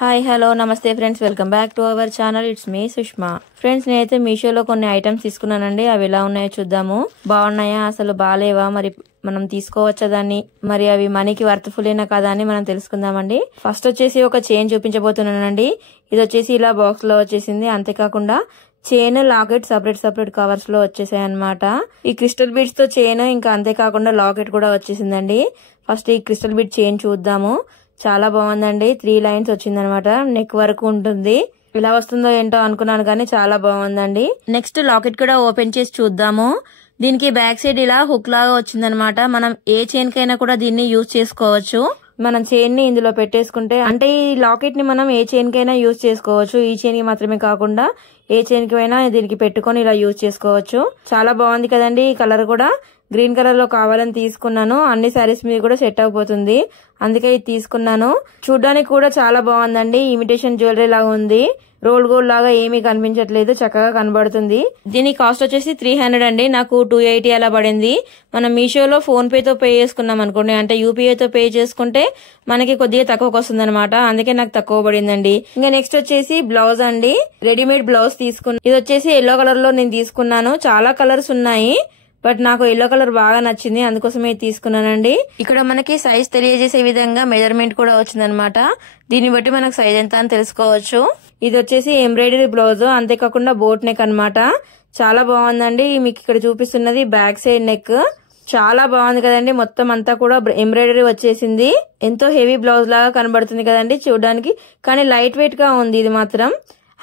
Hi hello నమస్తే friends, welcome back to our channel. It's me Sushma. Friends, నేనైతే మీషోలో కొన్ని ఐటమ్స్ తీసుకున్నానండి. అవి ఎలా ఉన్నాయో చూద్దాము. బాగున్నాయా, అసలు బాగాలేవా, మరి మనం తీసుకోవచ్చా దాన్ని, మరి అవి మనీకి వర్త్ఫుల్ అయినా కదా అని మనం తెలుసుకుందామండి. ఫస్ట్ వచ్చేసి ఒక చైన్ చూపించబోతున్నానండి. ఇది వచ్చేసి ఇలా బాక్స్ లో వచ్చేసింది. అంతేకాకుండా చైన్, లాకెట్ సపరేట్ కవర్స్ లో వచ్చేసాయి అనమాట. ఈ క్రిస్టల్ బీడ్స్ తో చైన్, ఇంకా అంతేకాకుండా లాకెట్ కూడా వచ్చేసిందండి. ఫస్ట్ ఈ క్రిస్టల్ బీడ్ చైన్ చూద్దాము. చాలా బాగుందండి. 3 లైన్స్ వచ్చిందనమాట. నెక్ వరకు ఉంటుంది. ఇలా వస్తుందో ఏంటో అనుకున్నాను కానీ చాలా బాగుందండి. నెక్స్ట్ లాకెట్ కూడా ఓపెన్ చేసి చూద్దాము. దీనికి బ్యాక్ సైడ్ ఇలా హుక్ లాగా వచ్చిందనమాట. మనం ఏ చైన్ కైనా కూడా దీన్ని యూజ్ చేసుకోవచ్చు. మనం చైన్ ని ఇందులో పెట్టేసుకుంటే, అంటే ఈ లాకెట్ ని మనం ఏ చైన్ కైనా యూజ్ చేసుకోవచ్చు. ఈ చైన్ కి మాత్రమే కాకుండా ఏ చైన్ కి అయినా దీనికి పెట్టుకొని ఇలా యూజ్ చేసుకోవచ్చు. చాలా బాగుంది కదండి. ఈ కలర్ కూడా గ్రీన్ కలర్ లో కావాలని తీసుకున్నాను. అన్ని సారీస్ మీద కూడా సెట్ అయిపోతుంది, అందుకే ఇది తీసుకున్నాను. చూడడానికి కూడా చాలా బాగుందండి. ఇమిటేషన్ జ్యువెలరీ లాగా ఉంది. రోల్ గోల్డ్ లాగా ఏమీ కనిపించట్లేదు, చక్కగా కనబడుతుంది. దీని కాస్ట్ వచ్చేసి 300 అండి. నాకు 280 అలా పడింది. మనం మీషోలో ఫోన్ పే తో పే చేసుకున్నాం అనుకోండి, అంటే యూపీఐ తో పే చేసుకుంటే మనకి కొద్దిగా తక్కువకి వస్తుంది అనమాట. అందుకే నాకు తక్కువ పడిందండి. ఇంకా నెక్స్ట్ వచ్చేసి బ్లౌజ్ అండి. రెడీమేడ్ బ్లౌజ్ తీసుకున్నాను. ఇది వచ్చేసి ఎల్లో కలర్ లో నేను తీసుకున్నాను. చాలా కలర్స్ ఉన్నాయి, బట్ నాకు ఎల్లో కలర్ బాగా నచ్చింది, అందుకోసమే తీసుకున్నానండి. ఇక్కడ మనకి సైజ్ తెలియజేసే విధంగా మెజర్మెంట్ కూడా వచ్చిందనమాట. దీన్ని బట్టి మనకు సైజ్ ఎంత అని తెలుసుకోవచ్చు. ఇది వచ్చేసి ఎంబ్రాయిడరీ బ్లౌజ్, అంతేకాకుండా బోట్ నెక్ అనమాట. చాలా బాగుందండి. మీకు ఇక్కడ చూపిస్తున్నది బ్యాక్ సైడ్ నెక్. చాలా బాగుంది కదండి. మొత్తం అంతా కూడా ఎంబ్రాయిడరీ వచ్చేసింది. ఎంతో హెవీ బ్లౌజ్ లాగా కనబడుతుంది కదండి చూడడానికి, కానీ లైట్ వెయిట్ గా ఉంది ఇది మాత్రం.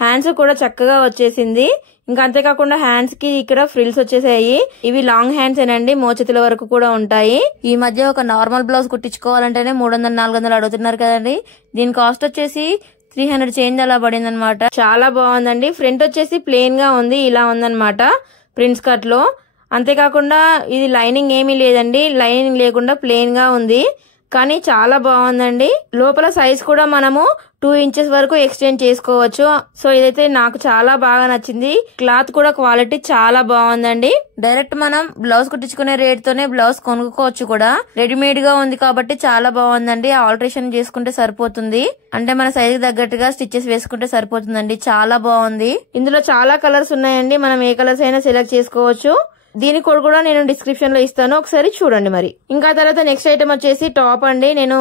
హ్యాండ్స్ కూడా చక్కగా వచ్చేసింది. ఇంకా అంతేకాకుండా హ్యాండ్స్ కి ఇక్కడ ఫ్రిల్స్ వచ్చేసాయి. ఇవి లాంగ్ హ్యాండ్స్ ఏనండి, మోచేతుల వరకు కూడా ఉంటాయి. ఈ మధ్య ఒక నార్మల్ బ్లౌజ్ కుట్టించుకోవాలంటేనే 300-400 అడుగుతున్నారు కదండి. దీని కాస్ట్ వచ్చేసి 300 చేంజ్ అలా పడింది అనమాట. చాలా బాగుందండి. ఫ్రంట్ వచ్చేసి ప్లెయిన్ గా ఉంది, ఇలా ఉందన్నమాట ప్రిన్స్ కట్ లో. అంతేకాకుండా ఇది లైనింగ్ ఏమీ లేదండి, లైనింగ్ లేకుండా ప్లెయిన్ గా ఉంది, కానీ చాలా బాగుందండి. లోపల సైజ్ కూడా మనము 2 ఇంచెస్ వరకు ఎక్స్టెండ్ చేసుకోవచ్చు. సో ఇదైతే నాకు చాలా బాగా నచ్చింది. క్లాత్ కూడా క్వాలిటీ చాలా బాగుందండి. డైరెక్ట్ మనం బ్లౌజ్ కుట్టించుకునే రేట్ తోనే బ్లౌజ్ కొనుక్కోవచ్చు కూడా. రెడీమేడ్ గా ఉంది కాబట్టి చాలా బాగుందండి. ఆల్టరేషన్ చేసుకుంటే సరిపోతుంది, అంటే మన సైజ్ తగ్గట్టుగా స్టిచెస్ వేసుకుంటే సరిపోతుందండి. చాలా బాగుంది. ఇందులో చాలా కలర్స్ ఉన్నాయండి. మనం ఏ కలర్స్ అయినా సెలెక్ట్ చేసుకోవచ్చు. దీని కోడ్ కూడా నేను డిస్క్రిప్షన్ లో ఇస్తాను, ఒకసారి చూడండి మరి. ఇంకా తర్వాత నెక్స్ట్ ఐటమ్ వచ్చేసి టాప్ అండి. నేను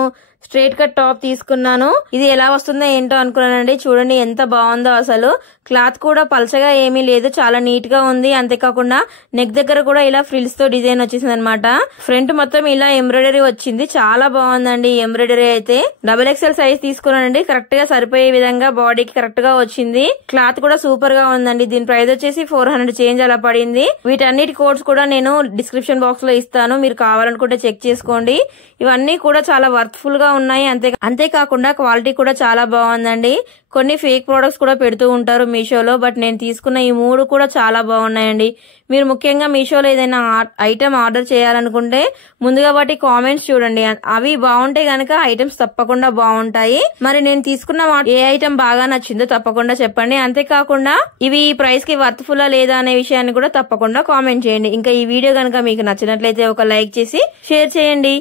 స్ట్రైట్ కట్ టాప్ తీసుకున్నాను. ఇది ఎలా వస్తుందో ఏంటో అనుకున్నానండి. చూడండి ఎంత బాగుందో అసలు. క్లాత్ కూడా పల్చగా ఏమీ లేదు, చాలా నీట్ గా ఉంది. అంతేకాకుండా నెక్ దగ్గర కూడా ఇలా ఫ్రిల్స్ తో డిజైన్ వచ్చేసింది అనమాట. ఫ్రంట్ మొత్తం ఇలా ఎంబ్రాయిడరీ వచ్చింది. చాలా బాగుందండి ఎంబ్రాయిడరీ అయితే. XXL సైజ్ తీసుకున్నానండి. కరెక్ట్ గా సరిపోయే విధంగా బాడీకి కరెక్ట్ గా వచ్చింది. క్లాత్ కూడా సూపర్ గా ఉందండి. దీని ప్రైస్ వచ్చేసి 400 చేంజ్ అలా పడింది. వీటన్నిటి కోడ్స్ కూడా నేను డిస్క్రిప్షన్ బాక్స్ లో ఇస్తాను, మీరు కావాలనుకుంటే చెక్ చేసుకోండి. ఇవన్నీ కూడా చాలా వర్త్ఫుల్ గా ఉన్నాయి. అంతేకాకుండా క్వాలిటీ కూడా చాలా బాగుందండి. కొన్ని ఫేక్ ప్రొడక్ట్స్ కూడా పెడుతూ ఉంటారు మీషోలో, బట్ నేను తీసుకున్న ఈ 3 కూడా చాలా బాగున్నాయండి. మీరు ముఖ్యంగా మీషోలో ఏదైనా ఐటమ్ ఆర్డర్ చేయాలనుకుంటే ముందుగా వాటి కామెంట్స్ చూడండి. అవి బాగుంటే గనక ఐటమ్స్ తప్పకుండా బాగుంటాయి. మరి నేను తీసుకున్న ఏ ఐటమ్ బాగా నచ్చిందో తప్పకుండా చెప్పండి. అంతేకాకుండా ఇవి ఈ ప్రైస్ కి వర్త్ఫుల్ లేదా అనే విషయాన్ని కూడా తప్పకుండా కామెంట్ చేయండి. ఇంకా ఈ వీడియో గనక మీకు నచ్చినట్లయితే ఒక లైక్ చేసి షేర్ చేయండి.